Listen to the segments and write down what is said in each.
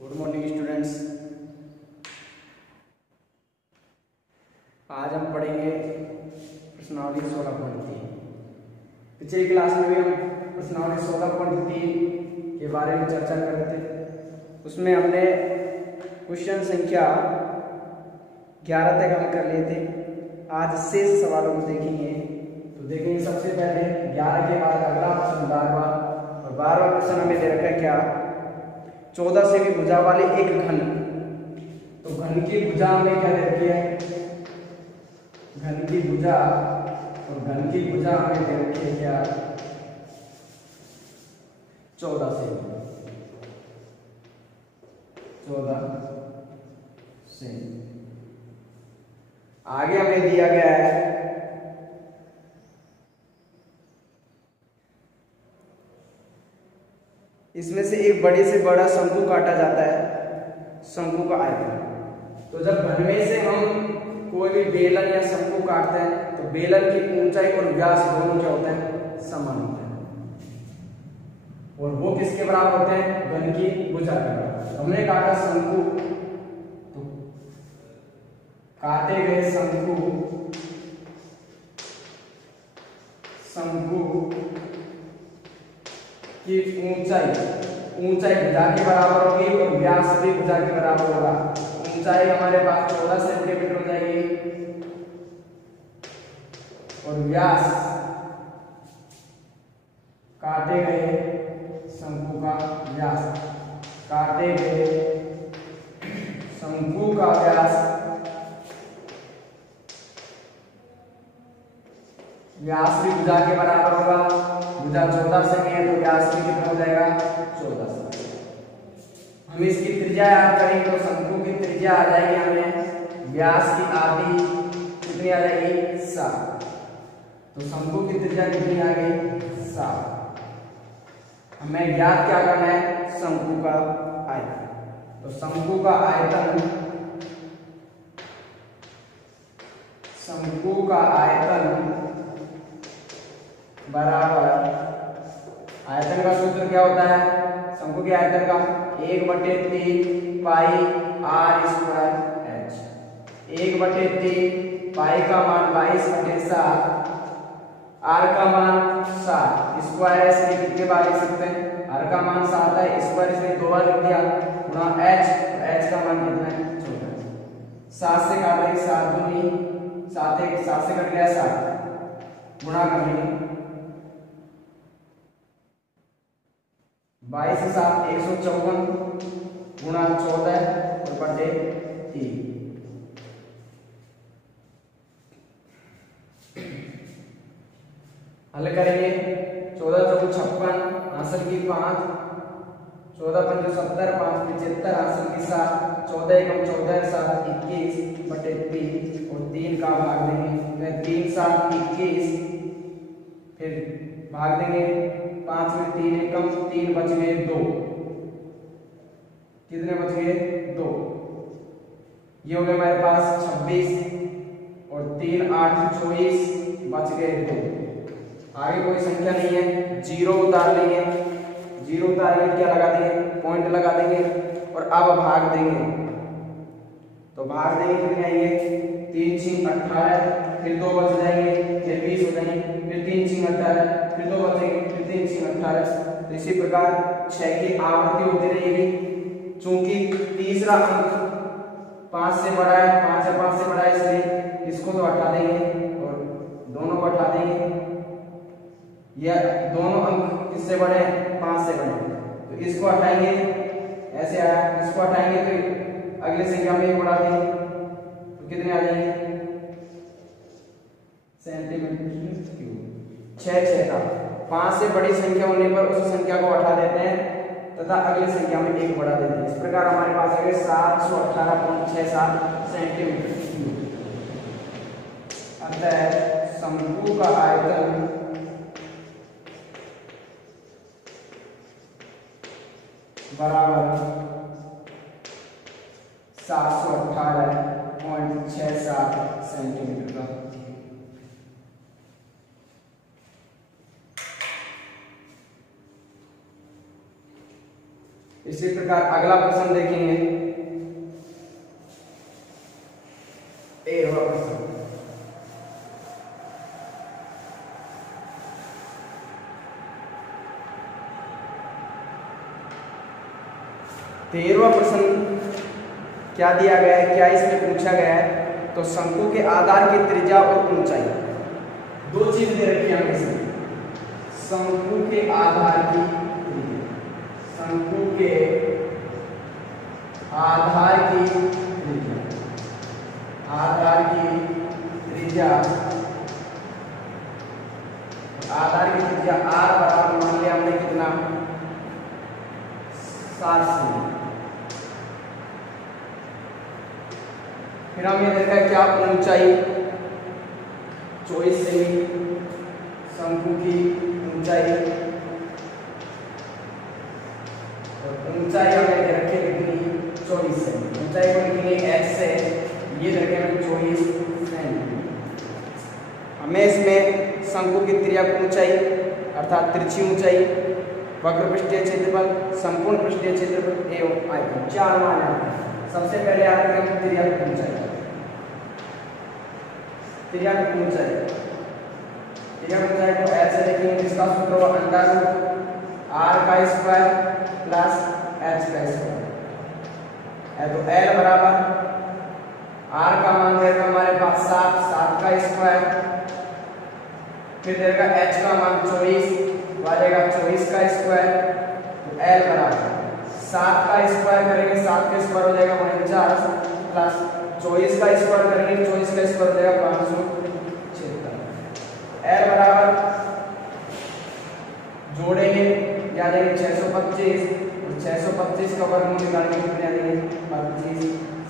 Good morning students. आज हम पढ़ेंगे प्रश्नावली 16.3। पिछली क्लास में भी हम प्रश्नावली 16.3 के बारे में चर्चा कर रहे थे। उसमें हमने क्वेश्चन संख्या 11 तक हल कर लिए थे। आज शेष सवालों को देखेंगे। तो देखेंगे सबसे पहले 11 के बाद अगला प्रश्न 12वां, और 12वां प्रश्न हमें दे रखा है क्या, 14 से भी भुजा वाले एक घन। तो घन की भुजा हमें क्या दे रखी है, घन की भुजा, और घन की भुजा हमें दे रखी है क्या, 14 से। आगे हमें दिया गया है इसमें से एक बड़े से बड़ा शंकु काटा जाता है, शंकु का आयतन। तो जब घन में से हम कोई भी बेलन या शंकु काटते हैं तो बेलन की ऊंचाई और व्यास दोनों क्या होते हैं, समान होते हैं। और वो किसके बराबर होते हैं, घन की भुजा के बराबर। हमने काटा शंकु, तो काटे गए शंकु की ऊंचाई भुजा के बराबर होगी और व्यास भी भुजा के बराबर होगा। ऊंचाई हमारे पास 14 सेंटीमीटर हो जाएगी और व्यास काटे गए शंकु का व्यास, काटे गए शंकु का व्यास भी भुजा के बराबर होगा। भुजा 14 से है तो व्यास भी कितना हो जाएगा, 14 से। हम इसकी त्रिज्या याद करेंगे तो शंकु की त्रिज्या आ जाएगी हमें व्यास की आधी, कितनी आ जाएगी, 7। तो शंकु की त्रिज्या कितनी आ गई, 7। हमें ज्ञात क्या करना है, शंकु का आयतन। तो शंकु का आयतन बराबर, आयतन का सूत्र क्या होता है, शंकु के आयतन का 1/3 पाई r स्क्वायर h। 1/3 पाई का मान 22/7, r का मान 7, स्क्वायर h में कितने बार लिख सकते हैं, r का मान 7 है, स्क्वायर इसमें 2 बार लिख दिया, गुणा h, तो h का मान कितना है, 14। 7 से काट देंगे, 7 दूनी 7, 7 से कट गया 7, गुणा करेंगे 22 से 7 154, गुणा 14 और बटे 3। हल करेंगे 14 चौको 56, आंसर की 5, 14 पंजे 70, 5 75, आंसर की 7, 14 एकम 14, 7 21 बटे 3 और 3 का भाग देंगे, 3 7 21, फिर भाग देंगे 5 में 3 एकम 3 बच गए 2, कितने बच गए 2। ये हो गए हमारे पास 26 और 3 8 24 बच गए 2। आगे कोई संख्या नहीं है, जीरो उतार लेंगे, जीरो उतारेंगे क्या लगा देंगे, पॉइंट लगा देंगे और अब भाग देंगे। तो भाग देंगे कितने आएंगे, 3 6 18, फिर 2 बच जाएंगे, फिर 20 हो जाएंगे, फिर 3 6 18, फिर 2 बचेंगे, फिर 3 6 18। तो इसी प्रकार 6 की आवृत्ति होती रहेगी। चूंकि तीसरा अंक 5 से बड़ा है, 5 या 5 से बड़ा है, इसलिए इसको तो हटा देंगे और दोनों को हटा देंगे। यह दोनों अंक किससे बड़े हैं, 5 से बड़े हैं, तो इसको हटाएंगे, ऐसे आया, इसको हटाएंगे तो अगले संख्या में एक बढ़ा देंगे, तो कितने आ जाएंगे, सेंटीमीटर क्यूब। 6 6 का 5 से बड़ी संख्या होने पर उस संख्या को हटा देते हैं तथा अगली संख्या में एक बढ़ा देते हैं। इस प्रकार हमारे पास आ गए 718.67 सेंटीमीटर क्यूब। अतः शंकु का आयतन बराबर 718.67 सेंटीमीटर का। इसी प्रकार अगला प्रश्न देखेंगे, 13वां प्रश्न। तेरहवां प्रश्न क्या दिया गया है, क्या इसमें पूछा गया है? तो शंकु के आधार की त्रिज्या और ऊंचाई, दो चीज दे रखी है इसमें। शंकु के आधार की त्रिज्या, शंकु के आधार की त्रिज्या, आधार की त्रिज्या, आधार की त्रिज्या r बराबर मान लिया हमने कितना, 7 सेमी। फिर हम ये देखा क्या ऊंचाई 24 सेमी, शंकु की ऊंचाई, और ऊंचाई हमें दे रखी कितनी, 24 सेमी। ऊंचाई को लिखेंगे h से, ये दे रखे हमें 24 सेमी। हमें इसमें शंकु की त्रिज्या ऊंचाई अर्थात तिरछी ऊंचाई, वक्र पृष्ठीय क्षेत्रफल, संपूर्ण पृष्ठीय क्षेत्रफल एवं आयतन, 4 मान आते हैं। सबसे पहले आते हैं त्रिज्या की ऊंचाई। त्रिज्या की ऊंचाई, त्रिज्या की ऊंचाई को ऐसे लिखेंगे, इसका सूत्र होगा अंडर रूट r का स्क्वायर प्लस h का स्क्वायर है। तो l बराबर r का मान रहेगा हमारे पास 7 का स्क्वायर, फिर रहेगा h का मान 24 वालेगा 24 का स्क्वायर। तो l बराबर 7 का स्क्वायर करेंगे, 7 का स्क्वायर हो जाएगा 49 प्लस 24 का स्क्वायर करेंगे, 24 का स्क्वायर हो जाएगा 576। l बराबर जोड़ेंगे क्या देंगे 625, और 625 का वर्गमूल निकालेंगे कितने आ जाएंगे 25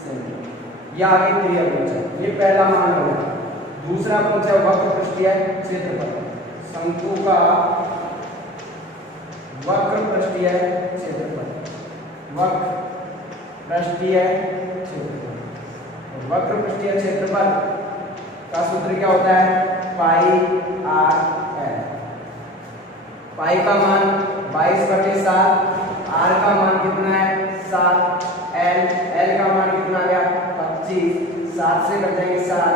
सेमी। ये आगे त्रिज्या ऊंचाई, ये पहला मान होगा। दूसरा पूछा वक्र पृष्ठीय क्षेत्रफल, शंकु का वक्र पृष्ठीय क्षेत्रफल, वक्र पृष्ठीय क्षेत्रफल। वक्र पृष्ठीय क्षेत्रफल का सूत्र क्या होता है, पाई r l। पाई का मान 22/7, r का मान कितना है 7, l का मान कितना गया 25, 7 से कट जाएंगे 7,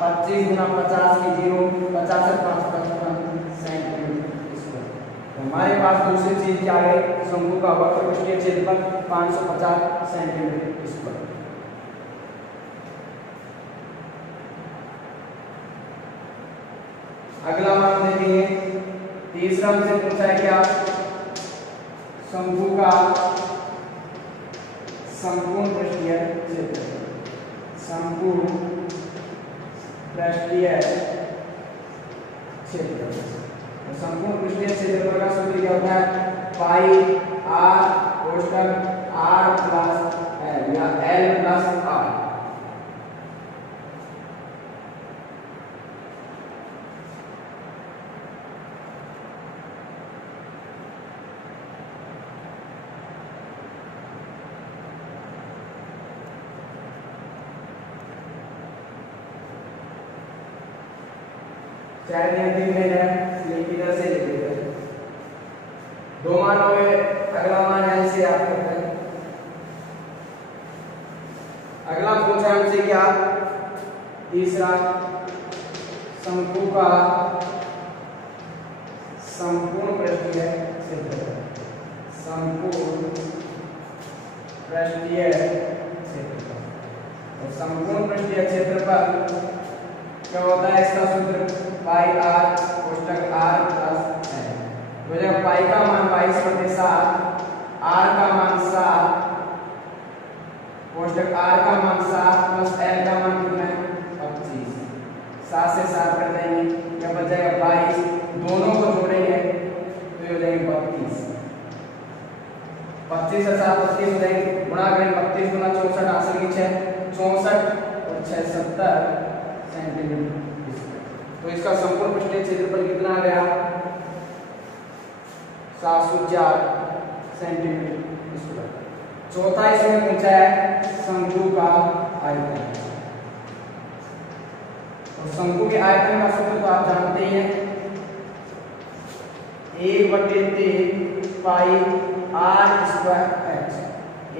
25 गुना 50 की 0, 50 से 5 55 सेंटीमीटर स्क्वायर। हमारे पास दूसरी चीज क्या है, शंकु का वक्र पृष्ठीय क्षेत्रफल 550 सेंटीमीटर स्क्वायर। अगला मान देखेंगे, तीसरा हमसे पूछा है क्या, शंकु का संपूर्ण पृष्ठीय क्षेत्रफल, संपूर्ण पृष्ठीय क्षेत्रफल। संपूर्ण पृष्ठीय क्षेत्रफल का सूत्र क्या होता है, पाई r कोष्ठक r प्लस l या l प्लस r। चाहे नियंत्रित में है इधर से लेकर 2 मान हो गए। अगला मान है इसे याद करते हैं। अगला पूछा हमसे क्या, तीसरा शंकु का संपूर्ण पृष्ठीय क्षेत्रफल, संपूर्ण पृष्ठीय क्षेत्रफल। और संपूर्ण पृष्ठीय क्षेत्रफल क्या होता है, इसका सूत्र पाई r कोष्ठक r प्लस l। तो जब पाई का मान 22/7, r का मान 7, कोष्ठक r का मान 7 प्लस l का मान कितना है 25, 7 से 7 कर देंगे, क्या बच जाएगा 22, दोनों को जोड़ेंगे तो ये हो जाएंगे 32, 25 से 7 32 हो जाएंगे, गुणा करें 32 गुना 64 हासिल की 6, 64 और 6 70 सेंटीमीटर। तो इसका संपूर्ण पृष्ठीय क्षेत्रफल कितना आ गया 704 सेंटीमीटर स्क्वायर। चौथा इसमें पूछा है शंकु का आयतन। और शंकु के आयतन का सूत्र तो आप जानते ही हैं, 1/3 पाई आर स्क्वायर एच,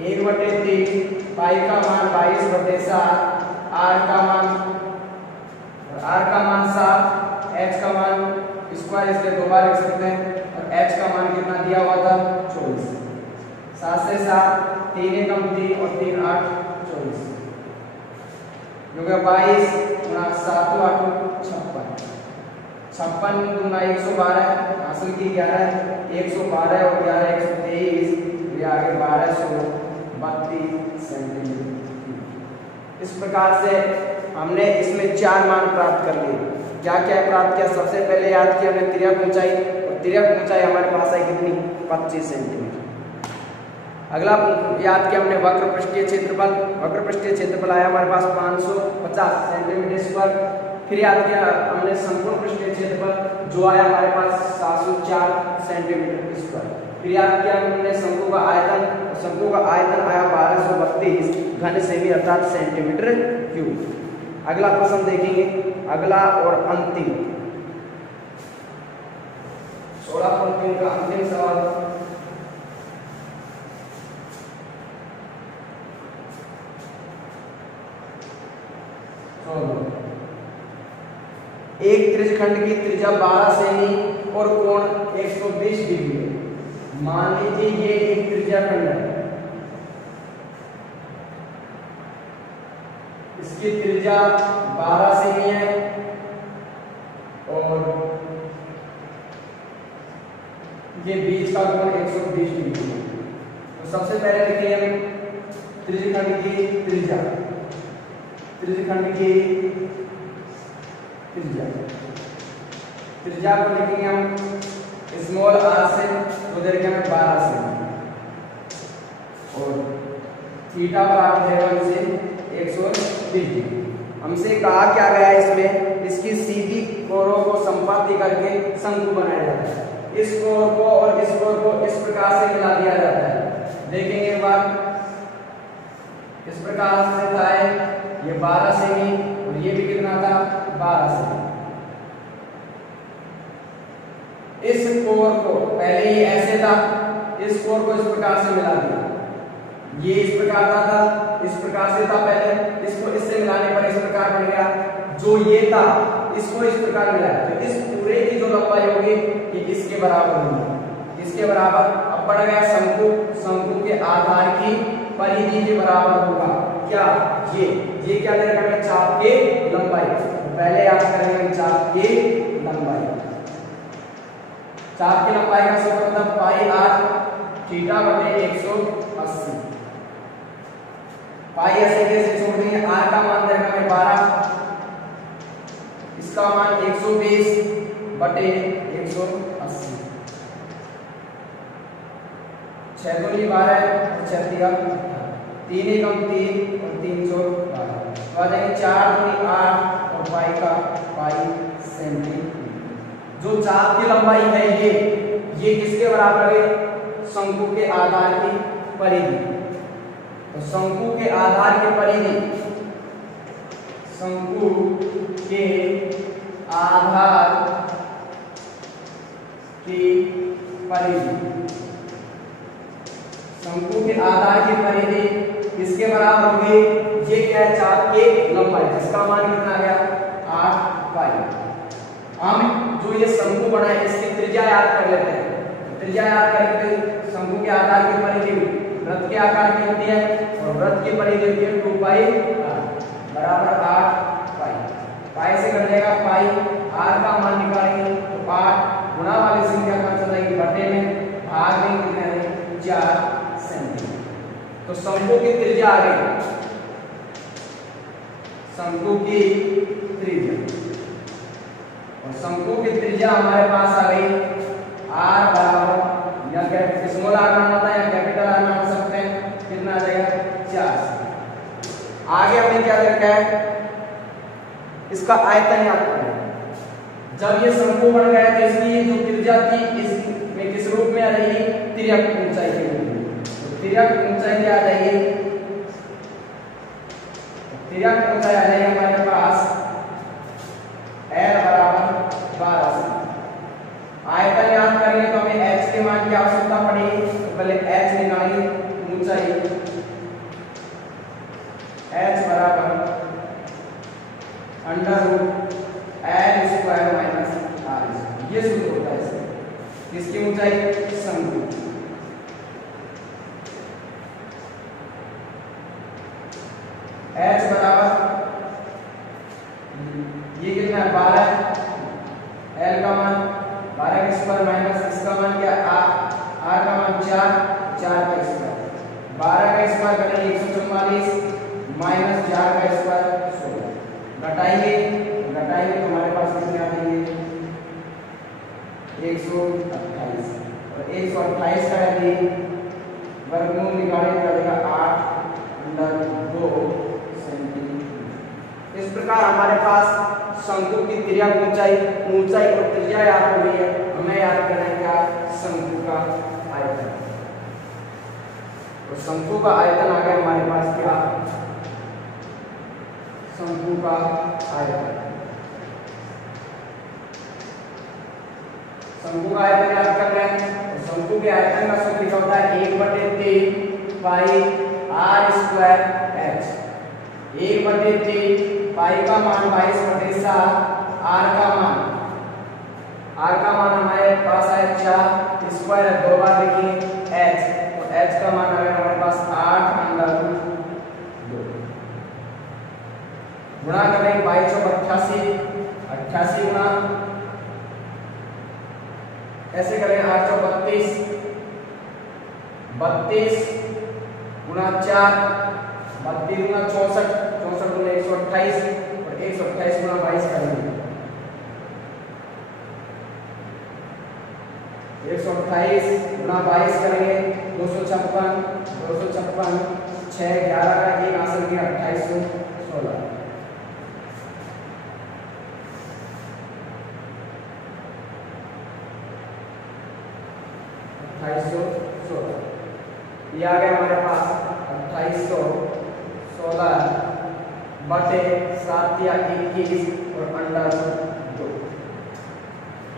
1/3 पाई का मान 22/7, आर का मान 7, एच का मान स्क्वायर इसलिए 2 बार लिख सकते हैं, और एच का मान कितना दिया हुआ था 24, 7 से 7 3 एकम 3 और 3 8 24, जो कि 22 गुणा 7 8 56, 56 गुना 112 हासिल की 11, 112 और 11 123, ये आगे 1232 सेंटीमीटर। इस प्रकार से हमने इसमें 4 मान प्राप्त कर लिए। क्या क्या प्राप्त किया? सबसे पहले याद किया हमने तिर्यक ऊंचाई, और तिर्यक ऊंचाई हमारे पास है कितनी 25 सेंटीमीटर। अगला याद किया हमने वक्र पृष्ठीय क्षेत्रफल, वक्र पृष्ठीय क्षेत्रफल आया हमारे पास 550 सेंटीमीटर स्क्वायर। फिर याद किया हमने संपूर्ण पृष्ठीय क्षेत्रफल जो आया हमारे पास 704 सेंटीमीटर स्क्वायर। फिर याद किया हमने शंकु का आयतन, शंकु का आयतन आया 1232 घन सेमी अर्थात सेंटीमीटर क्यूब। अगला प्रश्न देखेंगे, अगला और अंतिम 16 का अंतिम सवाल। एक त्रिज्यखंड की त्रिज्या 12 सेमी और कोण 120 डिग्री है। मान लीजिए ये एक त्रिज्याखंड है, इसकी त्रिज्या 12 सेमी है और ये बीच का कोण 120 डिग्री है। तो सबसे पहले लिखिए हम त्रिज्यखंड की त्रिज्या, त्रिज्यखंड की त्रिज्या को लिखेंगे हम स्मॉल आर से, तो दे रखे हमें 12 से, और थीटा बराबर है हमसे 120 डिग्री। हमसे कहा क्या गया है इसमें, इसकी सीधी कोरों को संपाती करके शंकु बनाया जाता है। इस कोर को और इस कोर को इस प्रकार से मिला दिया जाता है। देखेंगे एक बार, इस प्रकार से था ये 12 सेमी और ये भी कितना था 12 सेमी। इस कोर को पहले ये ऐसे था, इस कोर को इस प्रकार से मिला दिया, ये इस प्रकार का था, इस प्रकार से था पहले, इसको इससे मिलाने पर इस प्रकार बन गया। जो ये था इसको इस प्रकार मिलाया, तो इस पूरे की जो लंबाई होगी ये इसके बराबर होगी, इसके बराबर। अब बढ़ गया शंकु, शंकु के आधार की परिधि के बराबर होगा क्या, ये क्या देगा हमें चाप के लंबाई। पहले याद करेंगे चाप की लंबाई, चाप की लंबाई का सूत्र मतलब पाई आर थीटा बटे 180। पाई ऐसे कैसे छोड़ देंगे, आर का मान देगा हमें 12, इसका मान 120 बटे 180, 6 दूनी 12 और 6 तिया 3 एकम 3 और 3 चौक 12, तो आ जाएंगे 4 दूनी 8 और पाई का पाई सेंटीमीटर। जो चाप की लंबाई है ये किसके बराबर है, शंकु के आधार की परिधि। तो शंकु के आधार की परिधि, शंकु के आधार की परिधि, शंकु के आधार की परिधि किसके बराबर होगी, ये क्या है चाप की लंबाई, जिसका मान कितना आ गया 8 पाई। हम जो ये शंकु बना है इसकी त्रिज्या याद कर लेते हैं। त्रिज्या याद करके शंकु के आधार की परिधि वृत्त के आकार की होती है और वृत्त की परिधि होती है 2 पाई बराबर 8 पाई। पाई से कर देगा पाई, आर का मान निकालेंगे तो 8 गुणा वाली संख्या का चलेगी बटे में, भाग में कितना है 4 सेंटीमीटर। तो शंकु की त्रिज्या आ गई, शंकु की त्रिज्या, और शंकु की त्रिज्या हमारे पास आ गई आर बराबर, या स्मॉल आर मानना था या कैपिटल आर मान सकते हैं, कितना आ जाएगा 4। आगे हमने क्या रखा है, इसका आयतन याद करें। जब ये शंकु बन गया तो इसकी जो त्रिज्या थी इसमें किस रूप में आ जाएगी, तिर्यक ऊंचाई के रूप में। तो तिर्यक ऊंचाई क्या आ जाएगी, तिर्यक ऊंचाई आ जाएगी हमारे पास L बराबर 12 से। आयतन याद करेंगे तो हमें h के मान निकालने की आवश्यकता पड़ी तो पहले h निकालेंगे, ऊंचाई h बराबर under root l square minus r, ये सूत्र होता है इससे। इसकी ऊंचाई शंकु h बराबर ये कितना है 12, l का मान 12 का स्क्वायर माइनस इसका मान क्या r का मान 4 का स्क्वायर, 12 का स्क्वायर करेंगे 144 माइनस 4 का स्क्वायर 16, घटाएंगे तो हमारे पास कितने आ जाएंगे 128, और 128 का यदि वर्गमूल निकालें तो आएगा 8 अंडर 2 सेंटीमीटर। इस प्रकार हमारे पास शंकु की त्रिज्या ऊंचाई और त्रिज्या याद हो गई है, हमें याद करना है क्या शंकु का आयतन। तो शंकु का आयतन आ गया हमारे पास क्या शंकु का आयतन। शंकु का आयतन याद कर रहे हैं तो शंकु के आयतन का सूत्र क्या होता है 1/3 पाई r स्क्वायर h, 1/3 पाई का मान 22/7, r का मान हमारे पास है 4, स्क्वायर है 2 बार लिखिए h, तो h का मान आ गया हमारे पास 8 अंडर रूट 2, गुणा करें 22 गुणा ऐसे करें 8 चौक 32 गुणा 4, 32 गुणा 64, 64 गुणा 128 और 128 गुणा 22 करेंगे, 128 गुणा 22 करेंगे 256, 6 11 का 1 आंसर किया 2816। ये आ गया हमारे पास 2816 बटे 7 या 21 और अंडर 2।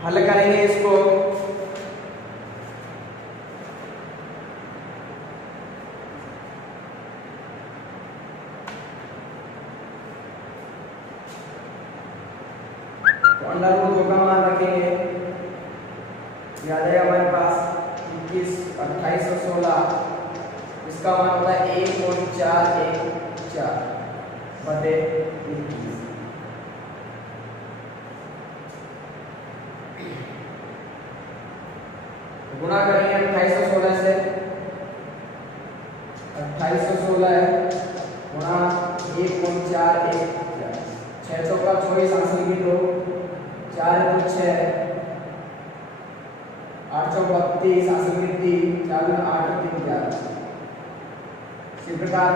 हल करेंगे इसको तो अंडर रूट 2 का मान रखेंगे, याद है हमारे पास 21 2816, इसका मान होता है 1.414 बटे 21। गुणा करेंगे 2816 से, 2816 गुणा 1.414, 6 चौका 24 आंसर की 2, 4 2 6, 8 चौक 32 आंसर की 3, 4 8 3 11। इसी प्रकार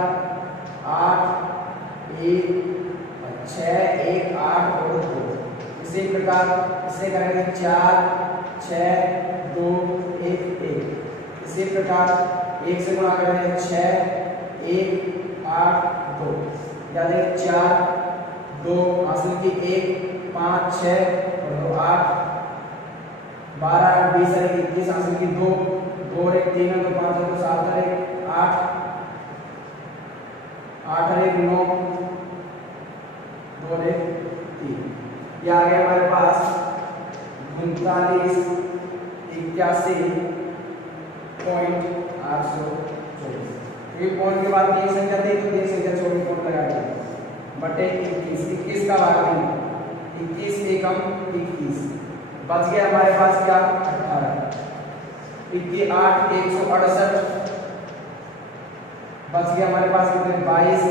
8 1 6 1 8 और 2, इसी प्रकार इसे करेंगे 4 6 2 1 1, इसी प्रकार 1 से गुणा करेंगे 6 1 8 2, यानी 4 2 हासिल की 1 5 6 और 2 8, 12 20 है 21 हासिल की 2 2 1 3 है तो 5 है तो 7 है 8 8 है 9 2 है 3। ये आ गया हमारे पास 39 81.824। ये पॉइंट के बाद 3 संख्या थी तो 3 संख्या छोटी पॉइंट लगा दिया बटे 21 का भाग नहीं 21 एकम 21, बच गया हमारे पास क्या 18, 8 168, बच गया हमारे पास कितने 22,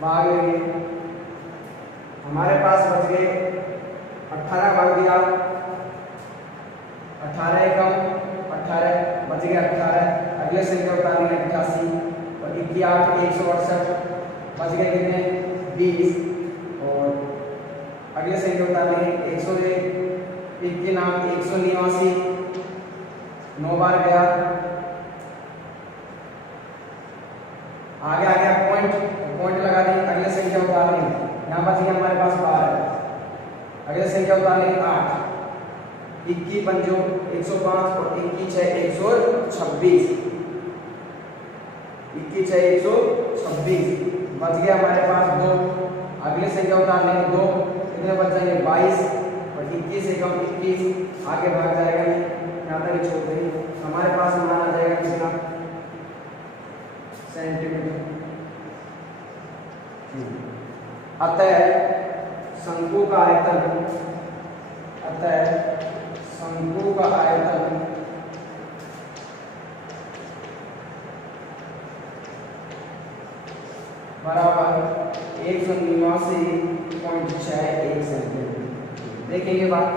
भाग लेंगे हमारे पास बच गए 18 भाग दिया 18 एकम 18 बच गया 18। अगले संख्या उतारेंगे 88 और 8 168 बच गए कितने 20 और अगले संख्या उतारेंगे 101 1 के नाम 189 9 बार गया। आगे आ गया पॉइंट लगा देंगे। अगले संख्या उतार लेंगे, यहाँ बच गया हमारे पास 12। अगले संख्या उतार लेंगे 8 21 पंजो 105 और 21 6 126 21 6 126 बच गया हमारे पास 2। अगले संख्या उतार लेंगे 2 कितने बच जाएंगे 22 और 21 से कम 21 आगे भाग जाएगा नहीं, यहाँ तक ही छोड़ देंगे। हमारे पास मान आ जाएगा कितना सेंटीमीटर। अतः शंकु का आयतन बराबर 189.61 सेंटीमीटर। देखेंगे बात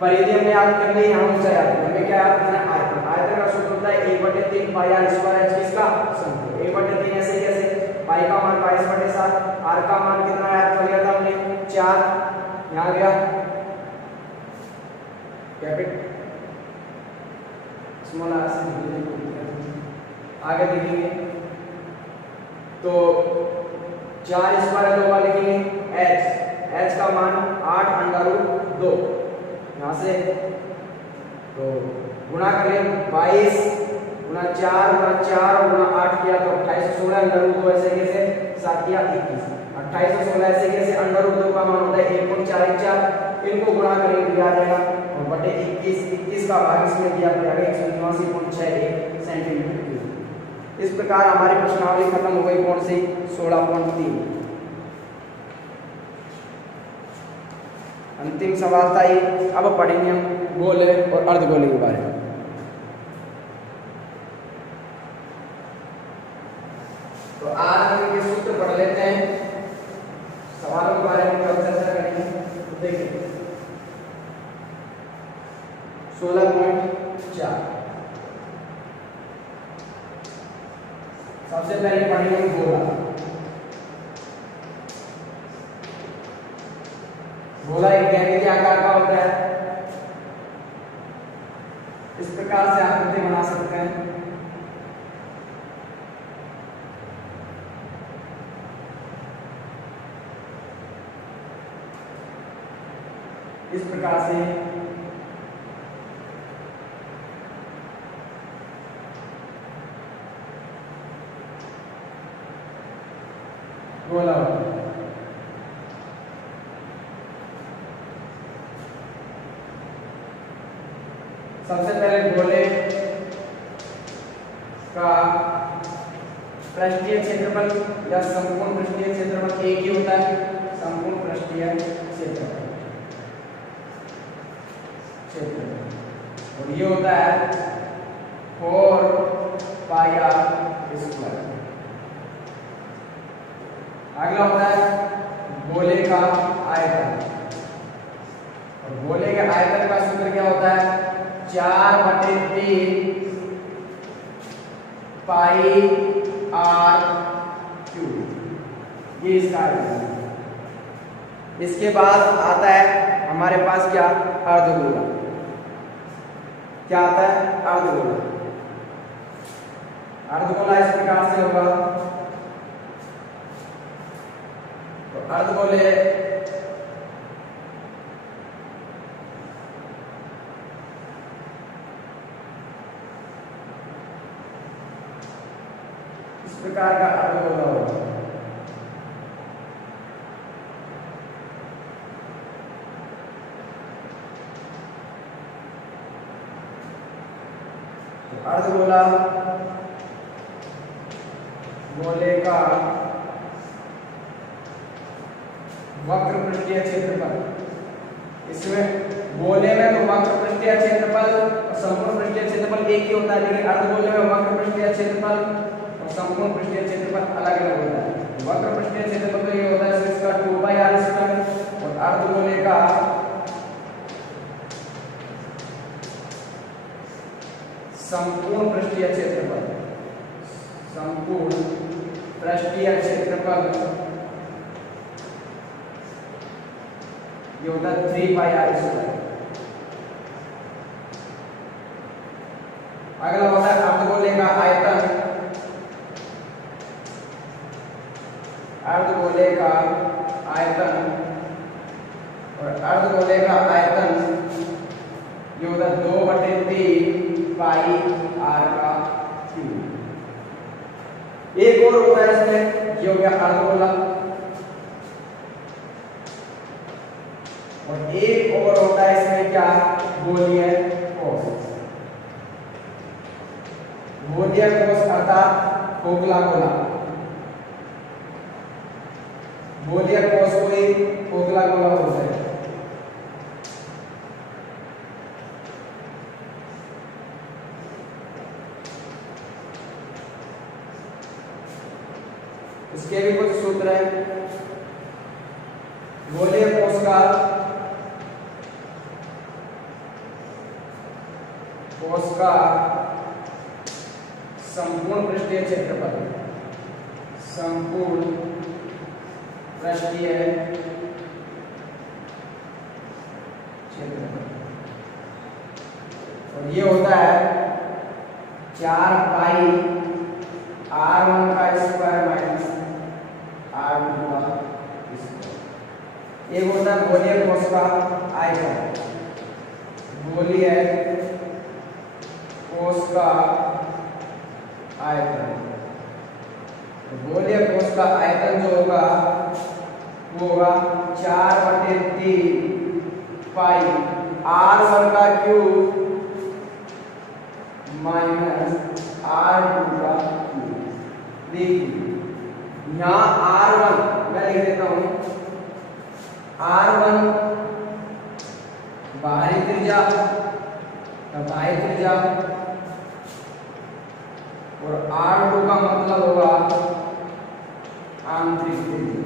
परिधि हमने याद कर ली, यहाँ ऊंचाई याद करना। हमें क्या याद करना है आयतन। आयतन का सूत्र होता है 1/3 पाई आर स्क्वायर h किसका शंकु। 1/3 ऐसे कैसे पाई का मान 22/7 आर का मान कितना याद कर लिया था हमने 4 यहाँ गया कैपिटल स्मॉल आर से आगे देखेंगे तो 4 स्क्वायर 2 बार लिखेंगे h का मान 8√2 यहाँ से तो गुणा करें 22 गुणा 4 और गुणा 8 किया तो 28 16 √2 ऐसे कैसे 7 या 21 28 और 16 ऐसे कैसे √2 का मान होता है 1.44 इनको गुणा करेंगे तो आ जाएगा और बटे 21 का भाग इसमें दिया जाएगा 189.61 सेंटीमीटर क्यूब। इस प्रकार हमारी प्रश्नावली खत्म हो गई कौन सी 16.3। अंतिम सवाल था ये। अब पढ़ेंगे हम गोले और अर्धगोले के बारे में। तो आज हम ये सूत्र पढ़ लेते हैं, सवालों के बारे में कब चर्चा करेंगे। तो देखिए 16.4 सबसे पहले पढ़ेंगे गोला। गोला एक ज्यामितीय आकार का होता है। इस प्रकार से आकृति बना सकते हैं। इस प्रकार से गोला होता है। सबसे पहले गोले का पृष्ठीय क्षेत्रफल या संपूर्ण पृष्ठीय क्षेत्रफल एक ही होता है। संपूर्ण पृष्ठीय क्षेत्रफल और ये होता है 4 पाई आर स्क्वायर। अगला होता है गोले का आयतन और गोले के आयतन का सूत्र क्या होता है 4/3 पाई आर क्यूब। ये इसका आयतन है। इसके बाद आता है हमारे पास क्या अर्धगोला। क्या आता है अर्धगोला। अर्धगोला इस प्रकार से होगा। तो अर्धगोले इस प्रकार का अर्धगोला होगा। अर्धगोला गोले का वक्र पृष्ठीय क्षेत्रफल। इसमें गोले में तो वक्र पृष्ठीय क्षेत्रफल और संपूर्ण पृष्ठीय क्षेत्रफल एक ही होता है, लेकिन अर्धगोले में वक्र पृष्ठीय क्षेत्रफल और संपूर्ण पृष्ठीय क्षेत्रफल अलग अलग होता है। वक्र पृष्ठीय क्षेत्रफल तो ये होता है इसका 2/r² और अर्धगोले का संपूर्ण पृष्ठीय क्षेत्रफल, संपूर्ण पृष्ठीय क्षेत्रफल ये होता है 3 पाई आर स्क्वायर। अगला होता है अर्धगोले का आयतन, अर्धगोले का आयतन, और अर्धगोले का आयतन ये होता है 2/3 पाई आर का क्यूब। एक और होता है इसमें, ये हो गया अर्धगोला, और एक और होता है इसमें क्या, गोलीय कोष। गोलीय कोष अर्थात खोखला गोला, गोलीय कोष कोई खोखला गोला होता है। इसके भी कुछ सूत्र हैं। गोलीय कोष का संपूर्ण पृष्ठीय क्षेत्रफल, संपूर्ण पृष्ठीय क्षेत्रफल, और ये होता है 4 पाई r1 का स्क्वायर माइनस r2 का स्क्वायर। एक होता है गोलीय कोष का आयतन, गोलीय कोष का आयतन, गोलीय कोष का आयतन जो होगा वो होगा 4/3 पाई r1 का क्यूब माइनस r2 का क्यूब। देखिए यहाँ r1 मैं लिख देता हूं, r1 बाहरी त्रिज्या, बाह्य त्रिज्या, और R2 का मतलब होगा आंतरिक त्रिज्या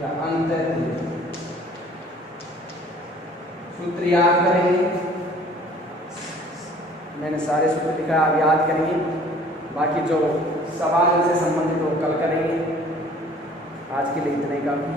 या अंतर त्रिज्या। सूत्र याद करेंगे, मैंने सारे सूत्र लिखा, आप याद करेंगे, बाकी जो सवाल से संबंधित वो कल करेंगे। आज के लिए इतना ही काफी।